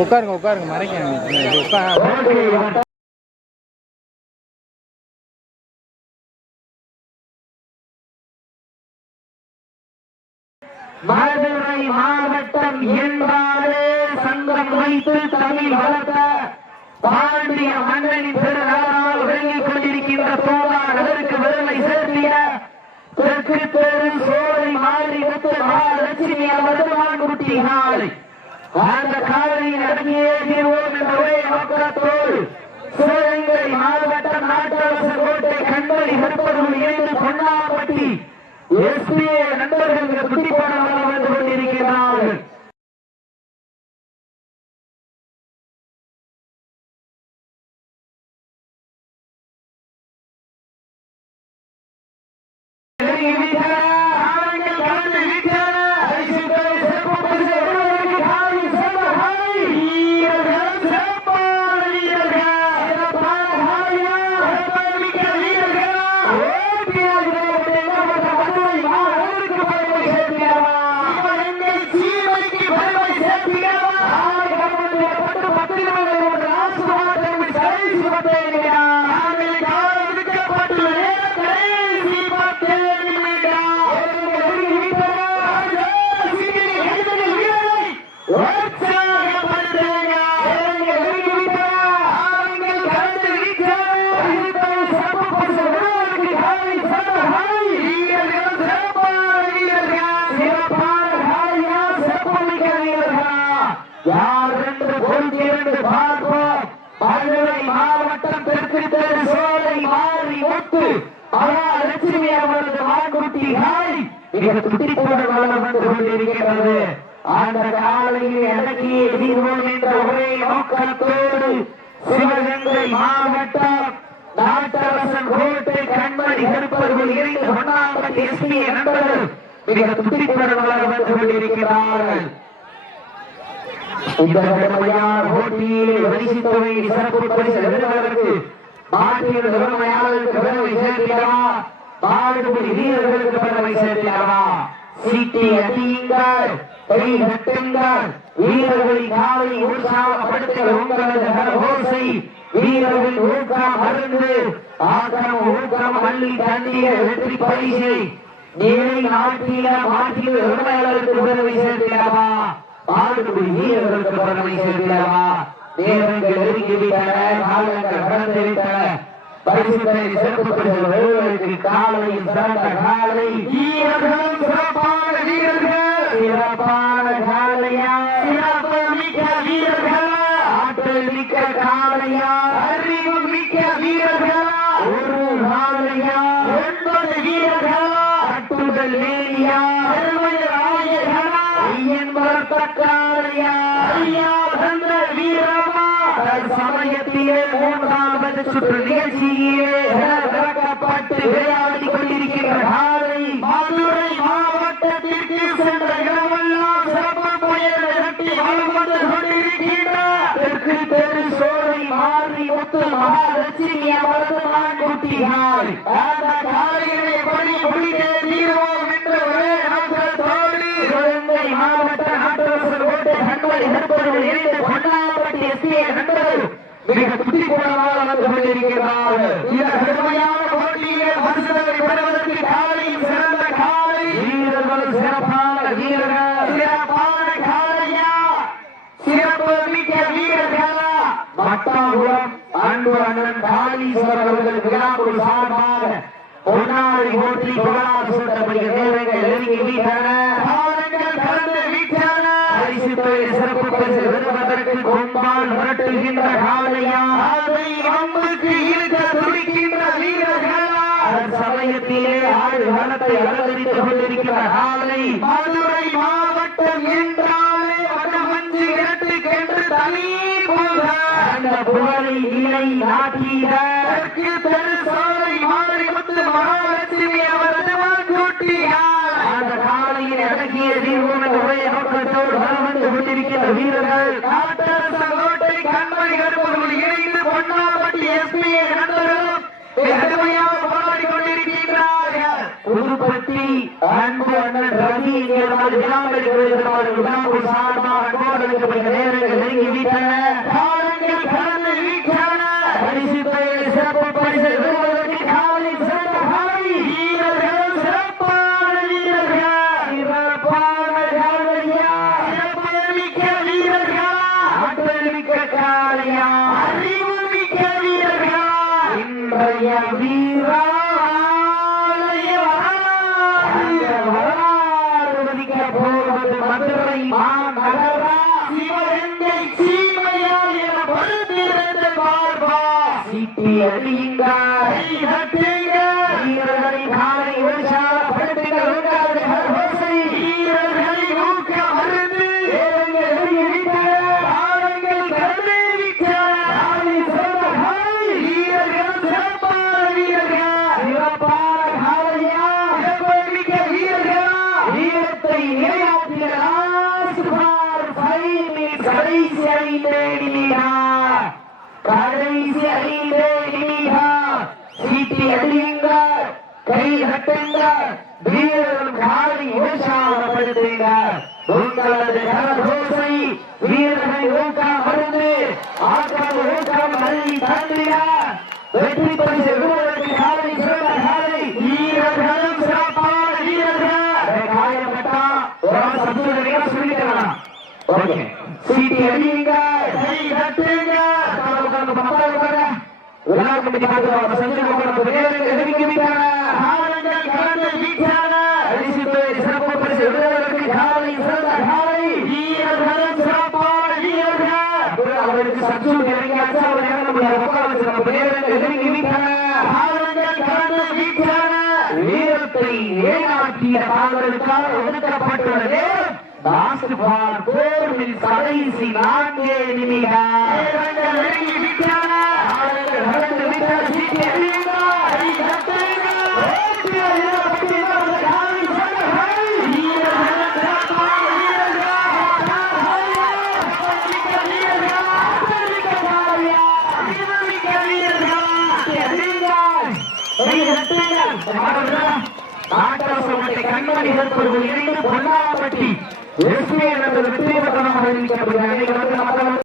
உட்காருங்க உட்காருங்க மறைக்க மதுரை மாவட்டம் என்றாலே சங்கம் வைத்து தமிழ் வளர்த்த பாண்டிய மன்னனின் பெருநாளால் விளங்கிக் கொண்டிருக்கின்ற தோழர் அதற்கு விருதை சேர்த்திய தெற்கு தெரு சோலை மாறி முத்து மகாலட்சுமி அவர்குட்டி காலை அந்த காலையின் அடங்கியே தீர்வோம் என்ற ஒரே நோக்கத்தோடு சிவகங்கை மாவட்டம் நாட்டரசு கோட்டை கண்மணி கற்பர்கள் இணைந்து பொன்னாம்பட்டி எஸ்பிஏ நண்பர்கள் துடிப்பான வந்து கொண்டிருக்கிறார்கள். மாவட்டம் தெற்கு தெரு சோலை மாறி முத்து லட்சுமி அவரது மான்குட்டி காலை மிக துடிப்போடு வளம் வந்து கொண்டிருக்கிறது. அந்த காலையில் அடக்கிய தீர்வோம் என்ற ஒரே நோக்கத்தோடு சிவகங்கை மாவட்டம் நாட்டரசன் கோட்டை கண்மணி கருப்பர்கள் இணைந்து பொன்னாம்பட்டி எஸ்பி நண்பர்கள் மிக துடிப்போடு வளம் வந்து கொண்டிருக்கிறார்கள். இந்த கடுமையான போட்டியில் பரிசு தொகை சிறப்பு பரிசு பெறுவதற்கு மாநில உரிமையாளர்களுக்கு பெருமை சேர்க்கிறவா, மாடுபடி வீரர்களுக்கு பெருமை சேர்க்கிறவா. சீட்டி அடியுங்கள், கை கட்டுங்கள், வீரர்களின் காலை உற்சாகப்படுத்த உங்களது கரகோசை வீரர்கள் ஊக்கம் அருந்து ஆக்கம் ஊக்கம் அள்ளி தண்ணீர வெற்றி பரிசை நிலை நாட்டில மாற்றிய உரிமையாளர்களுக்கு பெருமை சேர்க்கிறவா, பாடுபடி வீரர்களுக்கு பெருமை சேர்க்கிறவா. நேரங்கள் நெருங்கிவிட்டன, காலங்கள் கடந்து விட்டன. பரிசுத்தை சிறப்பு பெறுவதற்கு காலையில் சிறந்த காலை வீரர்களும் சிறப்பான வீரர்கள், சிறப்பான காலையா, சிறப்பு மிக்க வீரர்கள், ஆற்றல் மிக்க காலையா, அறிவு மிக்க வீரர்கள், ஒரு காலையா, 9 வீரர்கள், அட்டுதல் வேலியா, ராயர்களா, ஐயன் காலையா, ஐயா தந்த வீரமா. சமயத்திலே 3வது சுற்று நிகழ்ச்சியிலே திறக்கப்பட்டு விளையாடி கொண்டிருக்கின்ற காலை மதுரை மாவட்டத்திற்கு சென்ற இடமெல்லாம் சிறப்பு புயல் இரட்டி வளம் வந்து கொண்டிருக்கின்ற தெற்கு தெரு சோலை மாறி முத்து மகாலட்சுமி அவரது மான்குட்டி காலை. அந்த காலையிலே பணி முடிந்தே தீர்வோம் என்று ஒரே நோக்கத்தோடு சிவகங்கை மாவட்ட நாட்டரசர் கோட்டை கண்மணி கருப்பர்கள் இணைந்து பொன்னாம்பட்டி எஸ்பிஏ நண்பர்கள் மிக துடிப்புடனாக வந்து கொண்டிருக்கிறார்கள். இந்த கடுமையான போட்டியிலே பரிசுகளை பெறுவதற்கு காலையில் சிறந்த காலை வீரர்கள், சிறப்பான வீரர்கள், சிறப்பான காலையா, சிறப்பு மிக்க வீரர்களா. மட்டாபுரம் அன்பு அண்ணன் காளீஸ்வரர் அவர்கள் விழாக்குழு சார்பாக பொன்னாடி போட்டி புகழாக சூட்டப்படுகிற நேரங்கள் நெருங்கி விட்டன, காலங்கள் கடந்து விட்டன. பரிசு தொகை சிறப்பு பரிசு பெறுவதற்கு கொம்பால் மிரட்டுகின்ற காலையா, அதை அம்புக்கு இழுக்க துடிக்கின்ற வீரர்களா. சமயத்திலே ஆடு வனத்தை அலங்கரித்துக் கொண்டிருக்கிற காலை மதுரை மாவட்டம் என்றாலே வடமஞ்சு இரட்டுக்கென்று தனி அந்த புகழை இலை நாட்டிட தெரு சோலை மாறி முத்து மகாலட்சுமி அவரது மான்குட்டியார். அந்த காலையில் அடக்கிய தீர்வோம் என்ற ஒரே நோக்கத்தோடு வலம் வந்து கொண்டிருக்கின்ற வீரர்கள் நாட்டரசன் கோட்டை கண்மணி கருப்பர்கள் இணைந்து பொன்னாம்பட்டி எஸ்பிஏ நண்பர்களும் கடுமையாக போராடி கொண்டிருக்கின்றார்கள். புது பொன்னாம்பட்டி அன்பு அண்ணன் ரவி விழாக்கள் சார்பாக அன்போடு அழைக்கப்படுகிற நேரங்கள் நெருங்கி விட்டன. காலங்கள் கடந்து விட்டன. பரிசு தொகையில் சிறப்பு பரிசு பெறுவதற்கு காலை சிறந்த காலை வீரர்கள் சிறப்பான வீரர்கள் சிறப்பான காலையா சிறப்புமிக்க வீரர்கள் ஆற்றல் மிக்க காலையா அறிவு மிக்க வீரர்கள் இன்றைய வீரா மதுரை மாநகரா சிவகங்கை சீமையால் என படுத்திருந்த பார்வா சீட்டி அடியுங்கள் வீரர்களின் காலை உற்சாகப்படுத்துங்கள் வீரர்களின் ஊக்கம் அருந்து வீரர்கள் சிறப்பான வீரர்கள் சிறப்பான காலையா மிக்க வீரர்கள் வீரத்தை நிலையாற்றிய கடைசி ஐந்தே சீட்டி அடியுங்கள் கை கட்டுங்கள் வீரர்கள் காலை உற்சாகப்படுத்துங்கள் உங்களது கரகோசை வீரர்களை ஊக்கம் அருந்து ஆற்றல் ஊக்கம் அள்ளி தந்திட வெற்றி பரிசு பெறுவதற்கு காலை சிறந்த காலை வீரர்களும் சிறப்பான வீரர்கள் காயப்பட்டா சொல்லிக்கலாம். ஓகே சீட்டி அடியுங்கள் கை கட்டுங்கள் சிறப்பு பரிசு விடுவதற்கு காலை சிறந்த காலை வீரர்களும் சிறப்பான வீரர்கள் அவருக்கு சற்று வீரத்தை ஏமாற்றிய தாங்களுக்காக ஒதுக்கப்பட்டுள்ள நேரம் லாஸ்ட் பால் 4 கடைசி 4 நிமிடம் கண்மணி இணைந்து பொன்னாம்பட்டி வெற்றி பெற்றதாக அறிவிக்கப்படுகிறது.